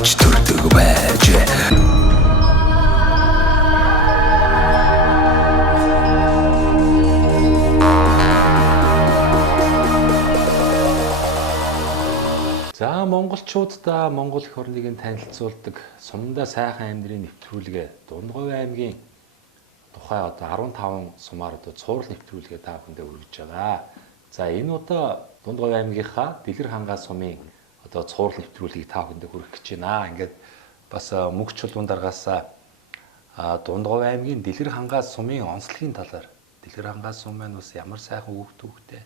авч төрдөг байж. За монголчуудаа Монгол эх орныг танилцуулдаг сумдаа сайхан амьдрын нэвтрүүлгээ Дундгой аймгийн тухай одоо 15 сумаар одоо цуврал нэвтрүүлгээ та бүхэндээ өргөж байгаа. За энэ удаа Дундгой аймгийнхаа Дэлгэр хангаа сумын одоо цуврал нэвтрүүлгийг та бүхэндээ хүргэх гэж байна. Ингээд бас мөнх чулуун даргаас Дундгой аймгийн Дэлгэр хангаа сумын онцлогийн талаар Дэлгэр хангаа сум маань бас ямар сайхан хүүхдтэй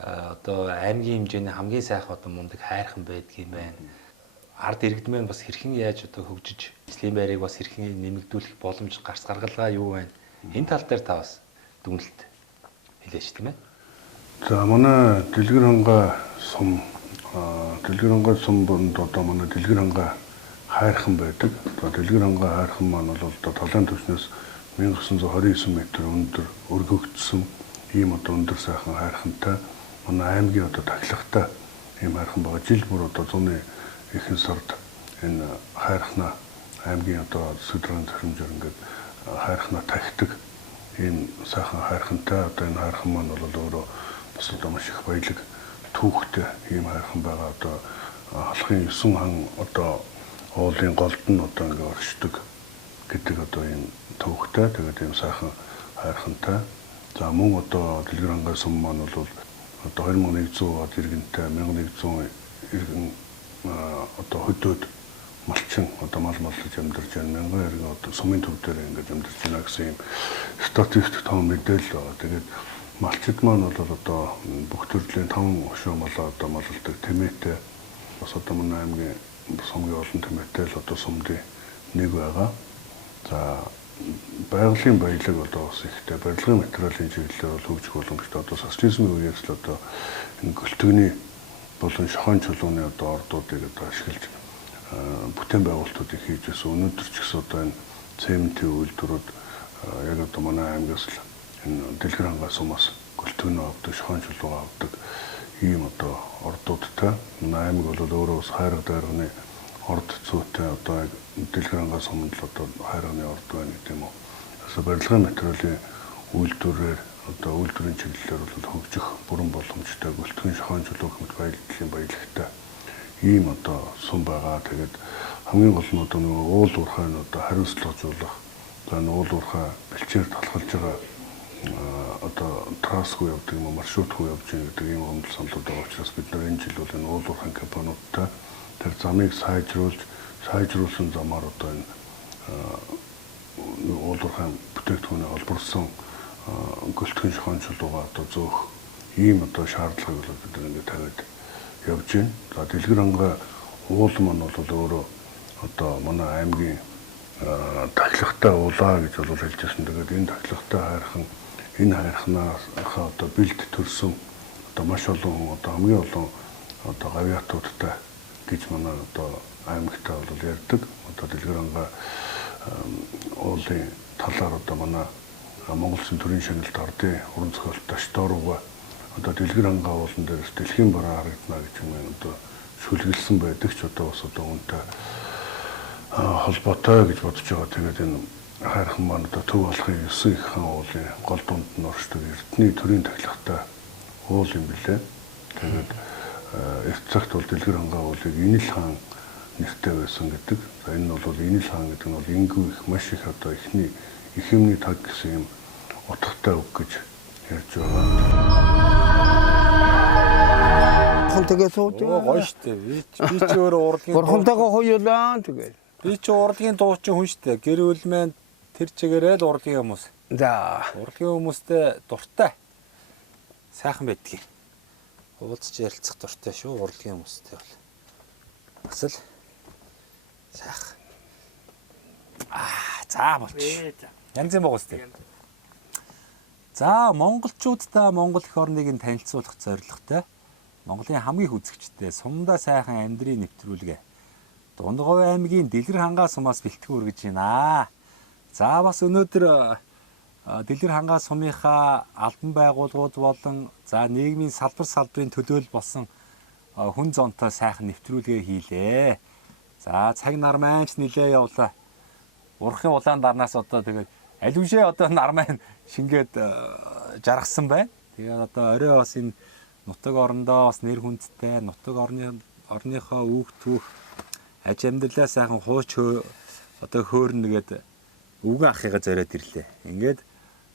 одоо аймгийн хэмжээний хамгийн сайхан одоо мундаг хайрхан байдгийм байна. Ард иргэд маань бас хэрхэн яаж одоо хөгжиж эзлийн байрыг бас хэрхэн нэмэгдүүлэх боломж гарц гаргалгаа юу байна? Энэ тал дээр та бас дүгнэлт хэлээч тийм ээ. За манай Дэлгэр хангаа сум бонд одоо манай Дэлгэр хангаа хайрхан байдаг. Одоо Дэлгэр хангаа хайрхан маань бол одоо талайн түвшнээс 1929 м өндөр өргөгдсөн ийм одоо өндөр сайхан хайрхантай манай аймгийн одоо тахилгатай ийм хайрхан байгаа. Жил бүр одоо зуны ихэнх сард энэ хайрхнаа аймгийн одоо сүдрэн зархимжаар ингээд хайрхнаа тахидаг ийм сайхан хайрхантай одоо энэ хайрхан маань бол өөрөө бас одоо маш их баялаг түүхтэй ийм хайрхан байгаа. Одоо халахын 9 хан одоо уулын голд нь одоо ингээд оршдог гэдэг одоо ийм түүхтэй тэгээд ийм сайхан хайрхантай. За мөн одоо Дэлгэр хангаа сум маань бол одоо 2100 од иргэнтэй 1100 иргэн одоо хөдөөд малчин одоо мал малж амьдарч байна. 1000 иргэн одоо сумын төв дээр ингэж амьдарч байна гэсэн юм статистик том мэдээлэл байгаа. Тэгээд малчид маань бол одоо бүх төрлийн 5 хошуу малаа одоо малладаг тэмээтэй бас одоо манай аймгийн сумгийн олон тэмээтэй л одоо сумдын нэг байгаа. За байгалийн баялаг одоо бас ихтэй барилгын материалын чиглэлээр бол хөгжих боломжтой. Одоо социализмын үеэс л одоо энэ гөлтөгний болон шохон чулууны одоо ордуудыг одоо ашиглаж бүтээн байгуулалтуудыг хийж байсан. Өнөөдөр ч гэсэн одоо энэ цементийн үйлдвэрүүд яг одоо манай аймгаас л энэ Дэлгэр хангаа сумаас гөлтөгнөө авдаг, шохон чулуугаа авдаг ийм одоо ордуудтай. Манай аймаг бол өөрөө бас хайрга дайрганы орд зүйтэй одоо Дэлгэр хангаа сумд л одоо хайрганы орд байна гэдэг юм уу. Also барилгын материалын үйлдвэрээр одоо үйлдвэрийн чиглэлээр бол хөгжих бүрэн боломжтой гөлтгөн шохон чулуу хэмээх баялагдлын баялагтай ийм одоо сум байгаа. Тэгээд хамгийн гол нь одоо нөгөө уул уурхайн одоо хариуцлагажуулах за уул уурхай бэлчээр талхалж байгаа одоо трасгүй явдаг юм маршрутгүй явж байгаа гэдэг ийм хөндлөл саналууд байгаа учраас бид нар энэ жил бол энэ уул уурхайн компаниудтай тэр замыг сайжруулсан замаар одоо энэ уулуурхайн бүтээгдэхүүнээ олборсон гөлтгөн шохон чулуугаа одоо зөөх ийм одоо шаардлагыг бол бид ингээд тавиад явж байна. За Дэлгэр хангаа уул маань бол өөрөө одоо манай аймгийн тахилгатай уулаа гэж бол хэлж байсан. Тэгээд энэ тахилгатай хайрхан энэ хайрхнаахаа одоо бэлд төрсөн одоо маш олон хүн одоо хамгийн олон одоо гавьяатуудтай гэж манай одоо аймагтаа бол ярьдаг. Одоо Дэлгэр хангаа уулын талаар одоо манай Монгол Улсын төрийн шагналд ардын уран зохиолтой Шторууга одоо Дэлгэр хангаа уулан дээрс дэлхийн бараа харагдана гэж юм одоо шүлгэлсэн байдаг ч одоо бас одоо үүнтэй холбоотой гэж бодож байгаа. Тэгээд энэ хайрхан маань одоо төв болохын 9 их хан уулын гол дунд нь оршдог эрдний төрийн тахилгатай уул юм билээ. Тэгээд эрт цагт бол Дэлгэр хангаа уулыг Инэл хаан нэртэй байсан гэдэг. За энэ нь бол Инэл хаан гэдэг нь бол энгүү их маш их одоо ихний их юмны таг гэсэн юм утгатай үг гэж ярьж байгаа. Хонтойгоо сууж гоё штэ. Би ч өөр урлагийн хонтойгоо хоёулаа тэгээд. Би ч урлагийн дуучин хүн штэ. Гэр бүл маань тэр чигээрээ л урлагийн хүмүүс. За Урлагийн хүмүүстэй дуртай. Сайхан байдгийг. Уулзч ярилцах дуртай шүү урлагийн хүмүүстэй бол. Бас л сайхан. За болч. Янз юм байгуулстай. За монголчуудаа Монгол эх орныг нь танилцуулах зорилготой Монголын хамгийн хүзэгчтэй сумдаа сайхан амьдрын нэвтрүүлгээ Дундгой аймгийн Дэлгэр хангаа сумаас бэлтгэн үргэж байна. За бас өнөөдөр Дэлгэр хангаа сумынхаа албан байгууллагууд болон за нийгмийн салбарын төлөөлөл болсон хүн зонтой сайхан нэвтрүүлгээ хийлээ. За цаг нар маань ч нилээ явлаа. Урахын улаан дарнаас одоо тэгээд алившээ одоо нар маань шингээд жаргасан байна. Тэгээд одоо орой бас энэ нутаг орондоо бас нэр хүндтэй нутаг орныхоо үүх түүх аж амьдралаа сайхан хууч одоо хөөрнө гээд өвгөн ахыгаа зориод ирлээ. Ингээд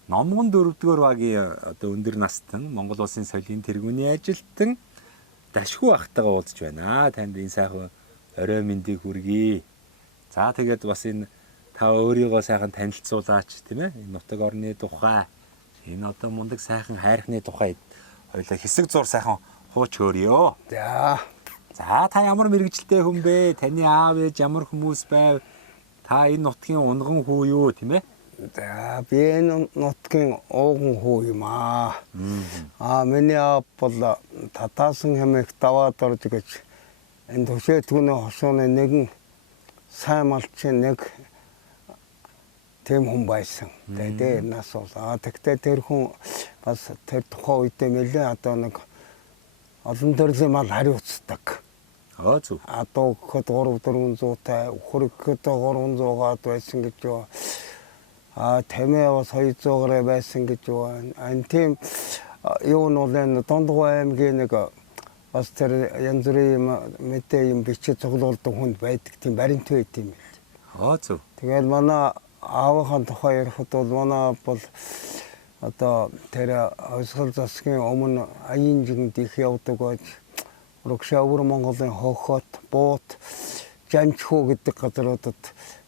номгон 4-р багийн одоо өндөр настан Монгол улсын соёлын тэргүүний ажилтан Дашгүй ахтайгаа уулзж байна. Танд энэ сайхан орой мэндийг хүргэе. За тэгээд бас энэ та өөрийгөө сайхан танилцуулаач тийм ээ. Энэ нутаг орны тухай, энэ одоо мундаг сайхан хайрхны тухай хоёлаа хэсэг зур сайхан хууч хөөрьё. За та ямар мэрэгжилтэй хүн бэ? Таны аав ээж ямар хүмүүс байв? Та энэ нутгийн унган хүү юу тийм ээ? За би энэ нутгийн ууган хүү юм аа. Миний аав бол Татаасан хэмээх даваад орж гэж энэ төшөөтгөний хосооны нэгэн сайн малчин нэг тэм хүн байсан. Тэгээд нас бол тэгтээ тэр хүн бас тэр тухайн үедээ нэлээ одоо нэг олон төрлийн мал хариуцдаг. Зүг. Одоо гэхэд 300-400 тай, хөрөгөд 300 гаад байсан гэж юу. Тэмээ бас 200 гаруй байсан гэж байна. Тийм юу нь бол энэ Дундгой аймгийн нэг бас тэр янз бүрийн мэдээ юм бичиж цуглуулдаг хүнд байдаг тийм баримт байт юм л. Зүг. Тэгээд манай аавынхаа тухай ярихад бол манай бол одоо тэр Осгол засгийн өмнө аян жигэнд их явдаг байж Урагшаа Монголын хохот, буут, жанчхуу гэдэг газруудад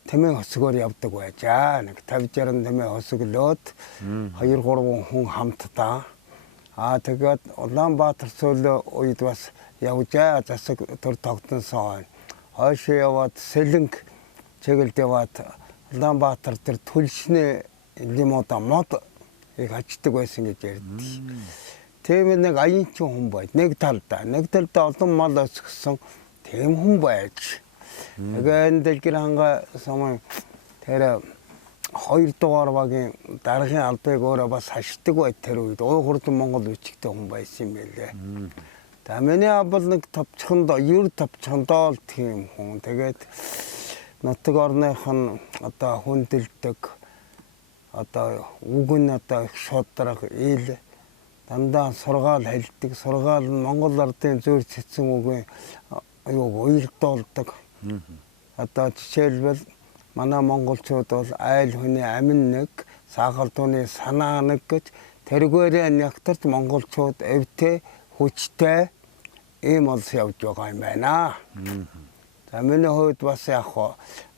тэмээ хосгоор явдаг байжаа. Нэг 50-60 тэмээ хосглоод 2-3 хүн хамтдаа. Тэгээд Улаанбаатар цөөлөө үед бас явжаа. Засаг төр тогтносон. Хойшоо яваад Сэлэнг чиглэлд яваад Улаанбаатар тэр түлшний лимода мод их ачдаг байсан гэж ярьдаг. Тийм нэг аяынчин хүн байд. Нэг талдаа олон мал өсгсөн тийм хүн байж. Тэгээд дэлгэр ханга самын тэр 2 дугаар багийн дараагийн албыг өөрөө бас хашдаг байт тэр үед. Хурдан Монгол үчигтэй хүн байсан юм байлээ. За миний аав бол нэг товчхондоо, ер товчхондоо л тийм хүн. Тэгээд нутаг орных нь одоо хүндэлдэг одоо үгэн одоо их шодраг ил дандаа сургаал хэлдэг. Сургаал нь Монгол ардын зөөр цэцэн үгийн уялдуулдаг. Одоо жишээлбэл манай монголчууд бол айл хүний амин нэг, сахал дууны санаа нэг гэж тэргээрээ нягтарч монголчууд эвтэй, хүчтэй ийм олс явж байгаа юм байна. За миний хувьд бас яг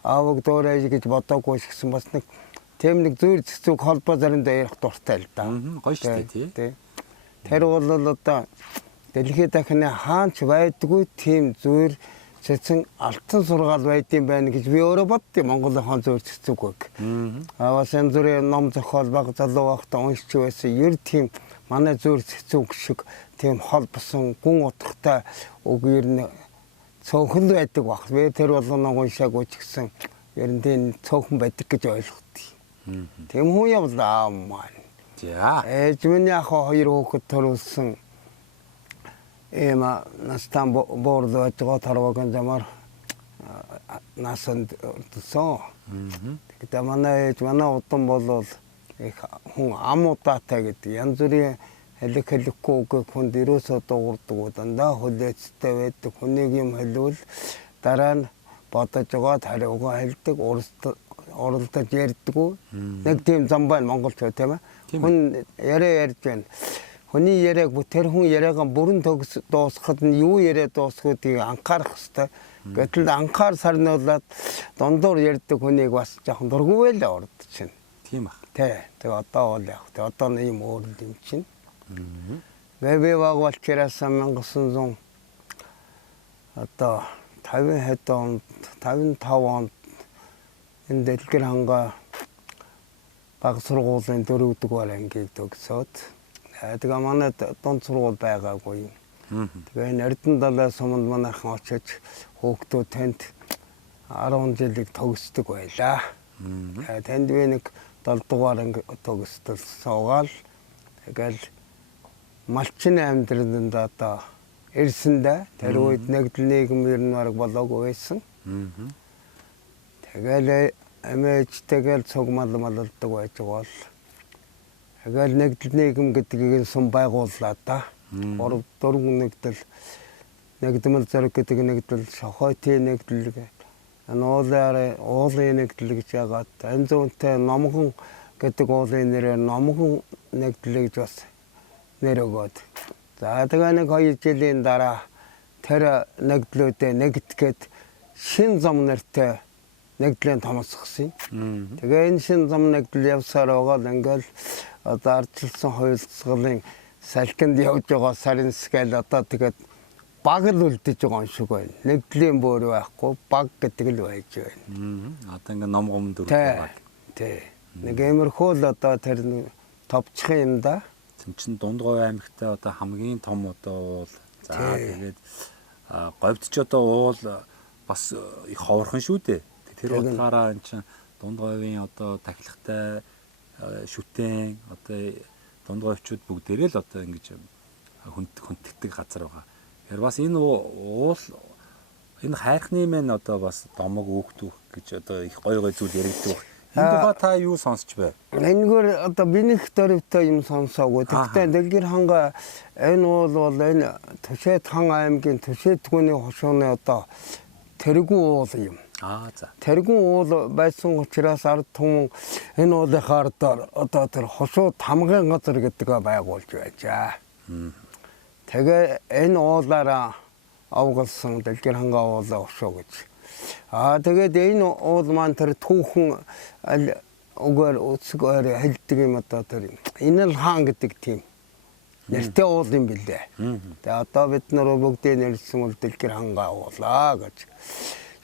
аавг дуурайж гэж бодоогүй гэсэн бас нэг тийм нэг зөөр цэцэг холбоо заримдаа ярих дуртай л да. Гоё шүү дээ тий. Тэр бол одоо дэлхийд дахины хаанч байдгүй тийм зөөр цэцэн алтан сургаал байдсан байна гэж би өөрөө боддیں۔ Монголын зөөр цэцэг үг. Бас янз бүрийн ном зохиол баг залуу байхдаа уншиж байсан. Ер тийм манай зөөр цэцэг шиг тийм холбосон гүн утгатай үг ер нь цөөхөн байдаг баг. Би тэр болгоно уншаагүй ч гэсэн ер нь тийм цөөхөн байдаг гэж ойлгохгүй. Тийм хүн явлаа маань. За. Ээж минь яг 2 хүүхэд төрүүлсэн. Эма настан бордо отгоо тарваган замар насанд тусоо. Тэгээд манай утан болол их хүн амуудаатай гэдэг янз бүрийн хэлэхгүй үг хүнд ерөөсөө дуурдаг дандаа хүлээцтэй байдаг. Хүнийг юм хэлвэл дараа нь бодож байгаа хариугаа хэлдэг, уралдаж ярьдаггүй. Нэг тийм зам байна монголчууд тийм ээ. Хүн яриа ярьж байна. Хүний яриаг тэр хүн яриагаа бүрэн дуусгахад нь юу яриа дуусгуудыг анхаарах хэрэгтэй. Гэтэл анхаар сарниулаад дундуур ярьдаг хүнийг бас жоохон дургүй л ордчихно. Тийм ах. Тэгээ одоо бол яг одоо ийм өөр юм чинь. Би багвал чирасан 1900 одоо 50 хэд онд 55 онд энэ дэлгэр ханга баг сургуулийн 4-р дугаар ангийг төгсөөд тэгээ манай дунд сургууль байгаагүй. Тэгээ энэ Эрдэнэ далай суманд манайхан очиж хүүхдүүд тэнд 10 жилиг төгсдөг байлаа. Тэнд би нэг 7 дугаар анги төгсдөл суугаал. Тэгэл малчин амьдралд одоо ирсэндээ тэр үед нэгдэл нийгэм ер нь баг болоогүй байсан. Тэгэл эмээжтэйгэл цуг малладаг байж байгаа бол тэгэл нэгдэл нийгэм гэдгийг сум байгууллаа та. 3 4 нэгдэл нэгдмэл зэрэг гэдэг нэгдэл шохойти нэгдэл уулын нэгдэл гэж яагаад энэ зүүнтэй номхон гэдэг уулын нэрээр номхон нэгдэл гэж бас нэр өгөөд. За тэгээ нэг 2 жилийн дараа тэр нэгдлүүдээ нэгтгэхэд шин зам нэртэй нэгдлийн томсгосон. Тэгээ энэ шин зам нэгдэл явсаар байгаа л ингээл одоо ардчилсан хуйлцгалын салхинд явж байгаа сарын скал одоо тэгээд баг л үлдэж байгаа юм шиг байна. Нэгдлийн бөөр байхгүй баг гэдэг л байж байна. Одоо ингээ ном гомн дөрөв байгаа. Тий. Нэг иймэрхүү л одоо тэр товчхон юм да. Тэм чин Дундгой аймагтай одоо хамгийн том одоо уул. За тэгээд говьд ч одоо уул бас их ховорхон шүү дээ. Тэр утгаараа эн чин Дундгойвын одоо тахилгатай шүтэн одоо Дундгойчууд бүгдээрээ л одоо ингэж хүндэгдэг газар байгаа. Тэгэхээр бас энэ уул энэ хайрхны мэн одоо бас домог өөхтөх гэж одоо их гой зүйл яригддаг. Энэ тухай та юу сонсч бай? Энэгээр одоо биних дөрөвтэй юм сонсоогүй. Тэгтээ Дэлгэр ханга энэ уул бол энэ Төшөөд хан аймгийн Төшөөд түүний хошууны одоо тэргүү уул юм. За. Тэргүүн уул байсан учраас ард түмэн энэ уулынхаар одоо тэр хошуу тамгын газар гэдгээ байгуулж байжаа. Тэгээ энэ уулаараа авгалсан Дэлгэр ханга уулаа хошуу гэж. Тэгээд энэ уул маань тэр түүхэн угаар өцгөр хэлдэг юм одоо тэр энэ л хаан гэдэг тийм нэртэй уул юм билээ. Тэгээ одоо бид нар бүгдээ нэрсэн бол Дэлгэр ханга уулаа гэж.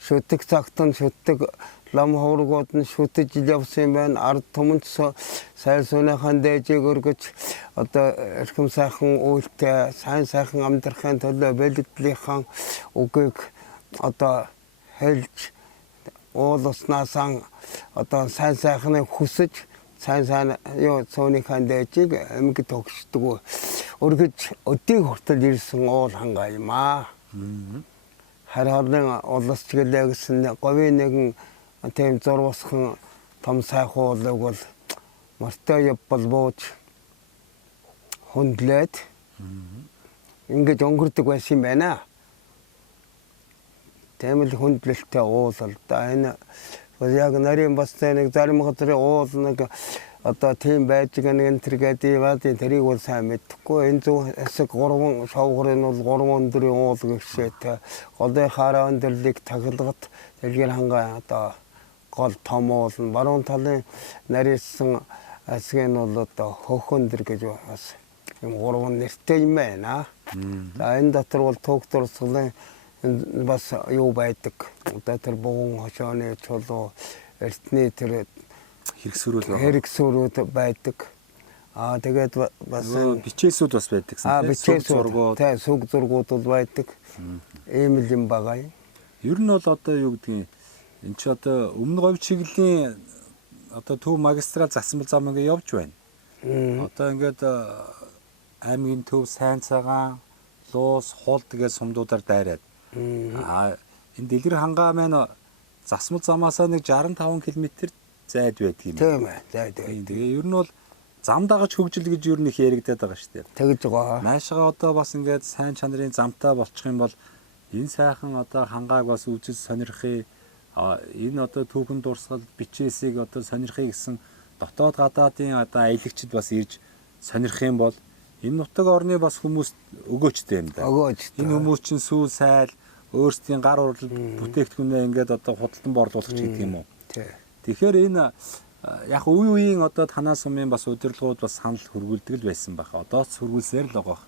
Шүтэг цагтан шүтэг лам хургууд нь шүтэж явсан юм байна. Ард түмэнд сайн сууныхан дээжийг өргөж одоо эрхэм сайхан үйлтэй сайн сайхан амьдрахын төлөө бэлэгдлийнхэн үгийг одоо хэлж уулснасаа одоо сайн сайхныг хүсэж сайн юу сууныхан дээжийг эмгэг тогшдог өргөж өдийг хүртэл ирсэн уул ханга юм аа. Харин улс чиглэлээ гэсэн говийн нэгэн тийм зурвасхан том сайхан уулыг бол мортой явбал бууж хөндлөөд ингэж өнгөрдөг байсан юм байна. Тийм л хөндлөлттэй уул л да. Энэ яг нарийн бас нэг зарим газрын уул нэг одоо тийм байж байгаа нэг тэргээд яваад тэрийг бол сайн мэдэхгүй. Энэ зөв хэсэг 3 шавхрын бол 3 өдрийн уул гихшээтэй голын хараа өндөрлийг тахилгад Дэлгэр ханга одоо гол том уул нь баруун талын нарийнсан хэсэг нь бол одоо хөхөндэр гэж бас юм 3 нэртэй юм байна. За энэ дотор бол түүх дурсгалын бас юу байдаг. Одоо тэр бугун хошооны чулуу эртний тэр хэрэгсүүрүүд байдаг. Тэгээд бас бичээсүүд бас байдаг. Бичээсүүд тий сүг зургууд бол байдаг. Ийм л юм байгаа юм. Ер нь бол одоо юу гэдгийг эн чи одоо өмнө говь чиглэлийн одоо төв магистрал засмал зам ингээ явж байна. Одоо ингээд аймгийн төв сайн цагаан луус хул тэгээ сумдуудаар дайраад. Энэ Дэлгэр хангаа маань засмал замаасаа нэг 65 км зайд байдаг юм. Тийм ээ, зайд байдаг. Тэгээ ер нь бол зам дагаж хөгжил гэж ер нь их яригадаад байгаа шүү дээ. Тэгж байгаа. Наашгаа одоо бас ингээд сайн чанарын замтай болчих юм бол энэ сайхан одоо хангааг бас үзэж сонирхъя. Энэ одоо түүхэн дурсгал бичээсийг одоо сонирхъя гэсэн дотоод гадаадын одоо аялагчид бас ирж сонирх юм бол энэ нутаг орны бас хүмүүс өгөөчтэй юм да. Өгөөчтэй. Энэ хүмүүс чинь сүүл сайл өөрсдийн гар урлал бүтээгдэхүүнээ ингээд одоо худалдан борлуулах гэдэг юм уу. Тэгэхээр энэ яг үеийн одоо танаа сумын бас удирдлагууд бас санал хөргүүлдэг л байсан байх. Одоос хөргүүлсээр л байгаа.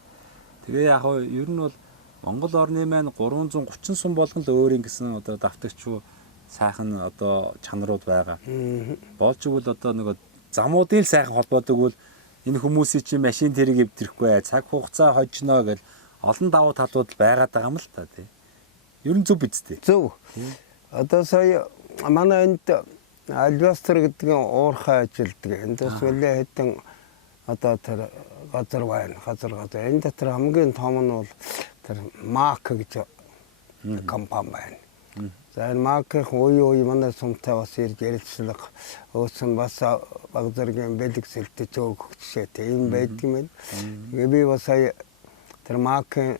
Тэгээ яг ер нь бол Монгол орны маань 330 сум болгон л өөр ингэсэн одоо давтагчуу сайхан одоо чанарууд байгаа. Болж игэл одоо нэг замуудын сайхан холбоодог бол энэ хүмүүсийн чинь машин тэрэг эвдрэхгүй цаг хугацаа хожно гэл олон давуу талууд байгаад байгаа юм л та тий. Ер нь зөв биз дээ. Зөв. Одоо сая манай энд альвастер гэдэг уурхай ажилдаг. Энд бас үлээ хэдэн одоо тэр газар байна. Газар. Энэ дотор хамгийн том нь бол тэр Мак гэж компани байна. За энэ маакийн ой манай сумтай бас ирж ярилцлага өөсөн бас баг зэргийн бэлэг сэлтэж өгөх жишээтэй юм байдаг юм байна. Тэгээ би бас сая тэр маакийн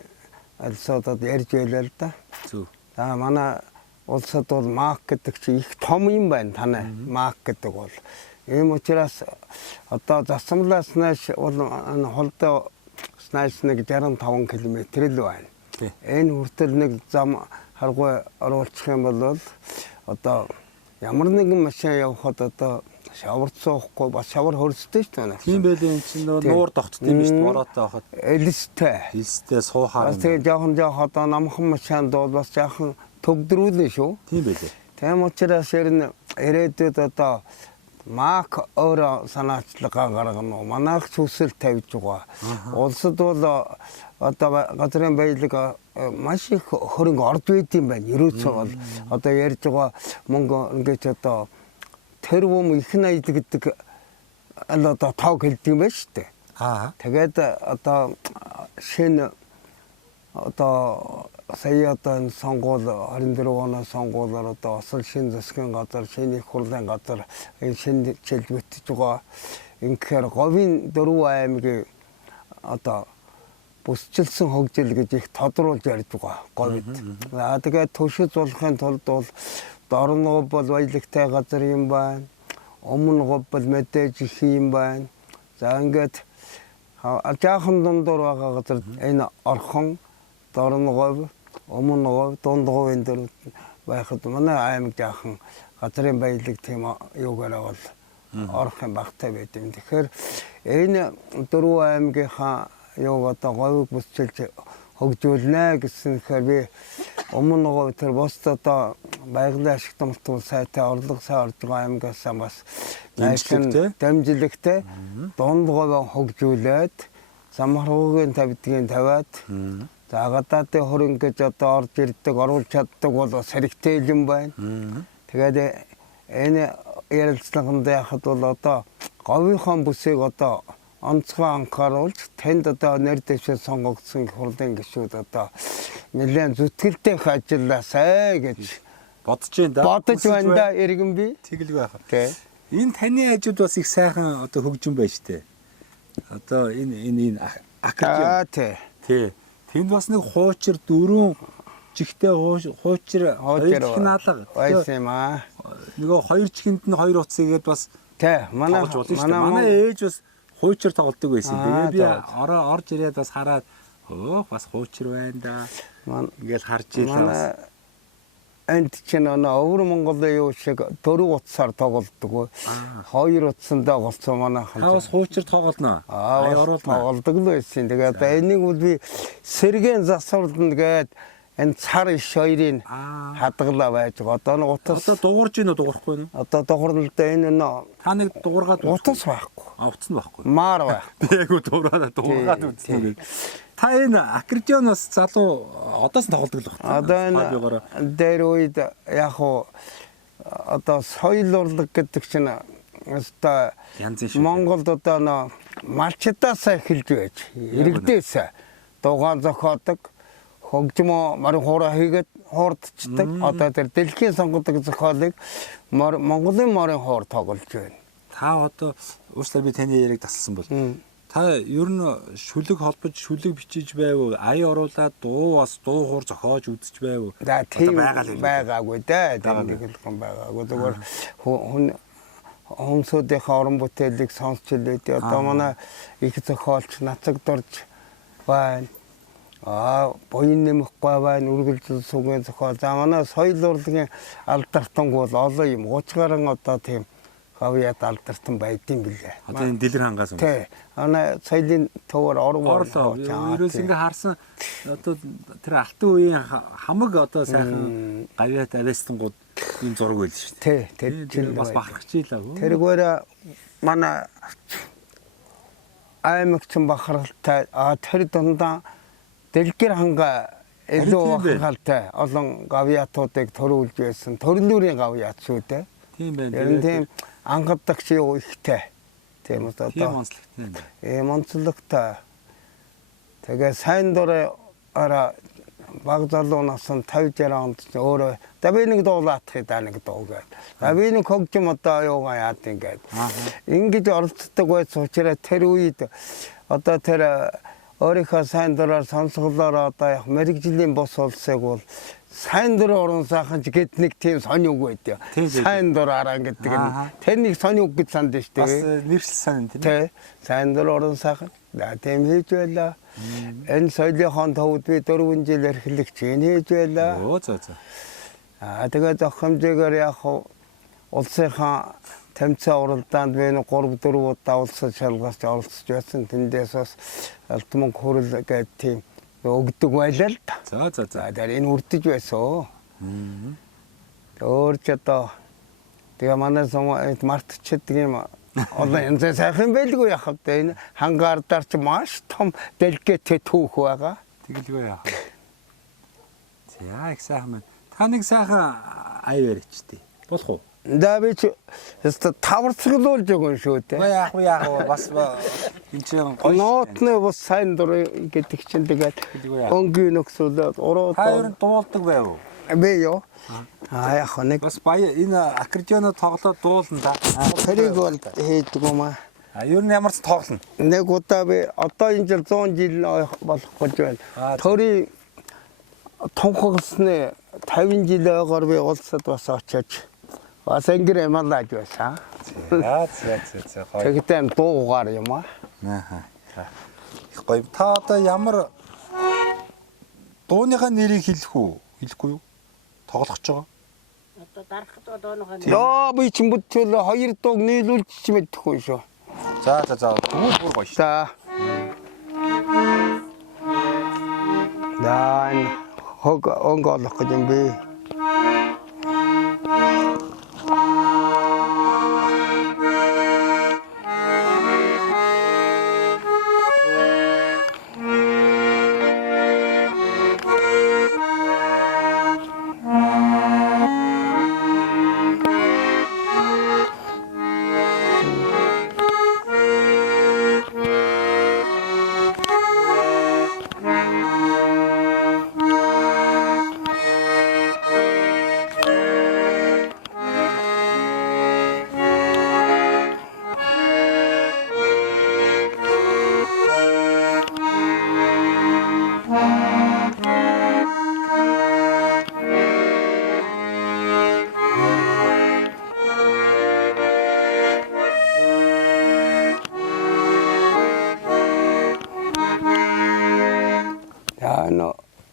альсуудад ярьж байлаа л да. Зөв. За манай улсад бол маак гэдэг чи их том юм байна танай. Маак гэдэг бол ийм учраас одоо засамлаас нааш бол холдоо нааш нэг 65 км л байна. Энэ хүртэл нэг зам харгуй оруулах юм бол одоо ямар нэгэн машин явхад одоо шаварт суухгүй бас шавар хөрсдөж шүү дээ. Тийм байлээ энэ чинь нуур тогтд юм биш бороотой байхад. Элстэй. Элстэй суухаар. Бас тэгээ жоохон одоо намхан машинд бол бас жоохон төгдрүүлнэ шүү. Тийм байлээ. Тийм учраас энэ ирээдүйд одоо маак өөрөө санаачлага гаргана уу? Манайх төсөл тавьж байгаа. Улсад бол одоо газрын баялаг маш их хөрөнгө орж байд юм байна. Ерөөсөө бол одоо ярьж байгаа мөнгө ингэж одоо тэрвэм их найд гэдэг одоо тоог хэлдэг юм байна шүү дээ. Тэгээд одоо шинэ одоо сая одоо энэ сонгуул 24 оны сонгуулаар одоо осол шинэ засгийн газар, шинэ их хурлын газар энэ шинэ жил бүтэж байгаа. Инхээр говийн 4 аймгийн одоо бүсчилсэн хөгжил гэж их тодруулж ярьж байгаа говьд. За тэгээд төшөж болохын тулд бол дорн гов бол баялагтай газар юм байна. Өмнө гов бол мэдээж их юм байна. За ингээд жаахан дундуур байгаа газар энэ орхон дорн гов, өмнө гов, дунд говийн дөрөв байхад манай аймаг жаахан газрын баялаг тийм юугаараа бол орхон багтай байд юм. Тэгэхээр энэ 4 аймгийнхаа юу одоо говийг бүсчилж хөгжүүлнэ гэсэнхээр би өмнө говь тэр бус одоо байгалийн ашигт мөртгөл сайтай орлого сайн орж байгаа аймгаас бас дамжлагтай дунд говь хөгжүүлээд замхаргуугийн тавьдгийг тавиад за гадаадын хөрөнгө гэж одоо орж ирдэг оруулж чаддаг бол бас хэрэгтэй юм байна. Тэгээд энэ ярилцлаганд яхад бол одоо говийнхаа бүсийг одоо онцгой анхааруулж танд одоо нэр дэвшээ сонгогдсон хурлын гишүүд одоо нэлээд зүтгэлтэй ажилласаа гэж бодож байна да. Бодож байна да иргэн би. Тэгэл байх. Тий. Энэ таны ажид бас их сайхан одоо хөгжим байна штэ. Одоо энэ академи. Тий. Тэнд бас нэг хуучир дөрөв жигтэй хуучир хоёр чих наалга байсан юм аа. Нөгөө хоёр чихэнд нь хоёр утас игээд бас тий. Манай ээж бас хуучир тоглодог байсан. Тэгээ би орж ирээд бас хараад бас хуучир байна да. Ингээл харж ийлээ бас. Энд чинь өвөр Монголын юу шиг 4 утсаар тоглодог. 2 утсандаа голцоо манайхан. Та бас хуучир тоглоно. Тоглодог л байсан. Тэгээ одоо энийг бол би сэргийн засварлна гээд энэ цар иш хоёрын хадгалаа байж байгаа. Одоо утас дуурж гинэ дуурахгүй нь. Одоо дуурна л да энэ та нэг дуургаад утас байхгүй. Утас нь байхгүй. Маар байхгүй. Айгу дуургаад үзсэн гэдэг. Та энэ аккордеоноос залуу одоос нь тоглодог л байна. Одоо энэ дээр үед яг уу одоо соёл урлаг гэдэг чинь одоо Монголд одоо малчтаас эхэлж байж иргэдээс дугаан зохиодог хөгжмөө марын хуурай хийгээд хуурдчихдаг. Одоо тэр дэлхийн сонгодог зохиолыг Монголын марын хуур тоглож байна. Та одоо уучлаарай би таны яриг тасалсан бол та ер нь шүлэг холбож шүлэг бичиж байв ая оруулаад дуу бас дуу хуур зохиож үзэж байв. За тийм байгаагүй дээ. Нэг л байгаагүй. Зүгээр хүмүүсийнхээ орон бүтээлийг сонсч илээд одоо манай их зохиолч нацаг дорж байна. Боён нэмэхгүй байна. Үргэлжлэл сүгийн зохиол. За манай соёл урлагийн алдартанг бол олон юм. 30 гаруй одоо тийм хавьяат алдартан байдсан билээ. Одоо энэ дэлгэр хангаас юм. Тий. Манай соёлын төвөр орлоо. Ерөөс ингээ харсан одоо тэр алтан үеийн хамаг одоо сайхан гавьяат авестангууд ийм зураг байл шүү дээ. Тий. Тэр бас бахархаж ийлээ. Тэргээр манай аймагч бахархалтай тэр дундаа дэлгэр ханга илүү бахархалтай олон гавьяатуудыг төрүүлж байсан. Төрлүүрийн гавьяат шүү дээ. Тийм байна. Тийм ангадагч юу ихтэй. Тийм одоо. Тийм онцлогтой. Онцлогтой. Тэгээ сайн дураараа баг залуунаас нь 50 60 онд өөрөө би нэг дуулаадах даа нэг дуугээд. Би нэг хөгжим одоо юугаа яад ингээд. Ингэж оролцдог байсан учраас тэр үед одоо тэр өөрийнхөө сайн дураар сонсголоор одоо яг мэрэгжлийн бос улсыг бол сайн дур орон сайхан ч гэд нэг тийм сони үг байдаа. Сайн дураараа гэдэг нь тэрнийг сони үг гэж санд шүү дээ. Бас нэршил сайн тийм. Тэ сайн дур орон сайхан. Тийм хийж байлаа. Энэ соёлын төвд би 4 жил эрхлэгч хийж байлаа. Оо зөө. Тэгээд зохимжээр яг улсынхаа тэмцээн уралдаанд би 3-4 удаа улсад шалгаж оролцож байсан. Тэндээс бас алтман хүрэл гэдэг тийм өгдөг байлаа л та. За. Тэр энэ үрдэж байсан. Өөр ч одоо тэгээ манай мартчихдаг юм. Одоо энэ сайхан байлгүй яах вэ? Энэ хангаардар ч маш том дэлгэтэй түүх байгаа. Тэгэлгүй яах вэ? За их сайхан байна. Та нэг сайхан ай барьчтэй. Болох уу? Да би ч таварцаглуулж байгаа юм шүү дээ. Яах вэ? Бас энэ чинь гоё. Ноотны бас сайн дур гэдэг чинь тэгээд өнгийн нөхцөлөд уруу Хоёр дуулдаг байв уу? би юу? Яг нэг Бас баяа энэ аккордеоноо тоглоод дуулна да. тэрийг бол хийдэг юм аа. Ер нь ямар ч тоглоно. Нэг удаа би одоо энэ жил 100 жил болох гэж байна. Төрийн тунхагласны 50 жилээр би улсад бас очиж бас ингэр ямалж байсан. За. Тэгтээ дуугаар юм аа. Их гоё. Та одоо ямар дууныхаа нэрийг хэлэх үү? Хэлэхгүй юу? Тоглох ч байгаа. Одоо дарахад доонохон Яа би ч бүтэл 2 дууг нийлүүлж ч мэдэхгүй шүү. За. Тэгвэл бүр гоё шүү. За. Дан хог онгоолох гэж юм би.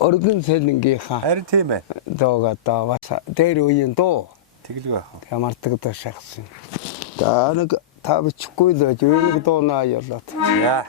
Өргөн сэлнгийнхаа Харин тийм ээ. дуугаа бас дээр үеийн дуу Тэгэлгүй яах вэ? тэгээ мартагдаж шахсан. За нэг та бичихгүй л байж нэг дуунаа ялаад. За.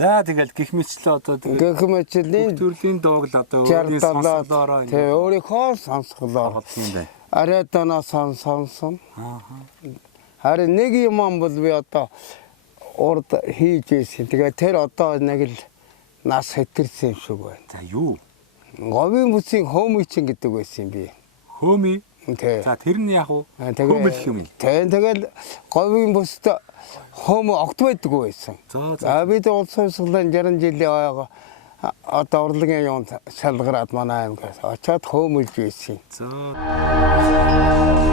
За тэгэл гих мэтчлээ одоо Гэх мэтчлийн төрлийн дууг л одоо өөрийн сонсголоороо тэгээ өөрийнхөө сонсголоор тоглосон юм байна. ариатанаа сонсон. Харин нэг юм бол би одоо урд хийж ийсэн. Тэгээ тэр одоо нэг л нас хэтэрсэн юм шиг байна. За юу? Говийн бүсийн хөөмичин гэдэг байсан би. Хөөми. Тэ. За тэр нь яг уу? Хөөмөлөх юм. Тэгэл говийн бүст хөөм огт байдаггүй байсан. За бид улсын хурлын 60 жилийн одоо урлагийн юунд шалгараад манай аймгаас очиад хөөмөлж байсан. За.